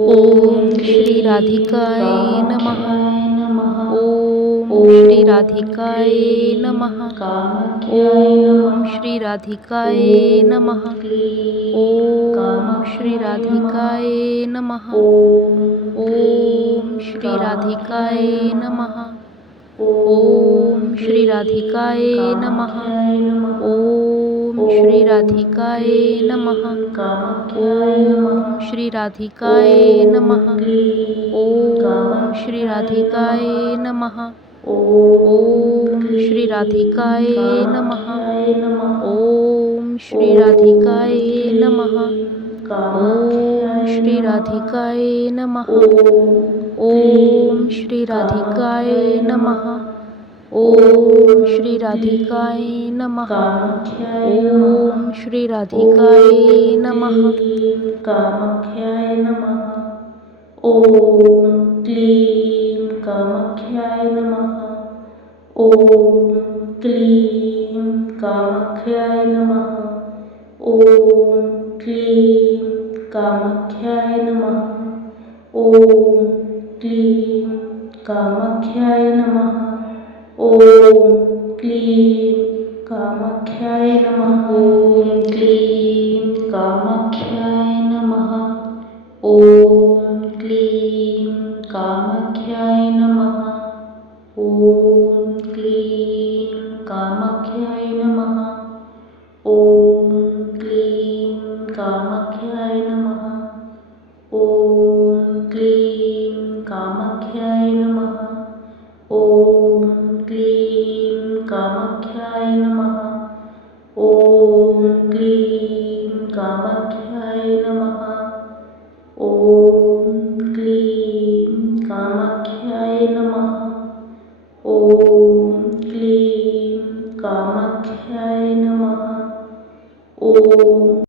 ओम श्री राधिकाय नमः. ओम श्री राधिकाय नमः. ओम श्री राधिकाय नमः. ओम श्री राधिकाय नमः. ओम श्री राधिकाय नमः. ओम श्री राधिकाय नमः. ओम श्री राधिकाय नमः. ओम श्री राधिकाय नमः. ओम श्री राधिकाय नमः. ओम श्री राधिकाय नमः. ओम श्री राधिकाय नमः. ओम श्री राधिकाय नमः. ओम श्री राधिकाय नमः. ओम श्री राधिकाय नमः. ओम श्री राधिकाय नमः. कामाख्याय नमः. ओम क्लीं कामाख्याय नमः. ओम क्लीं कामाख्याय नमः. ओम क्लीं कामाख्याय नमः. ओम क्लीं कामाख्याय नमः. ओम क्लीं कामाख्याय नमः. ओम क्लीं कामाख्याय नमः. ओम क्लीं कामाख्याय नमः. ओम क्लीं कामाख्याय नमः. ओम क्लीं कामाख्याय नमः. ओम क्लीं कामाख्याय नमः. ओम क्लीं कामाख्याय नमः. ओम क्लीं कामाख्याय नमः. ओम क्लीं कामाख्याय नमः. ओम क्लीं कामाख्याय नमः. ओम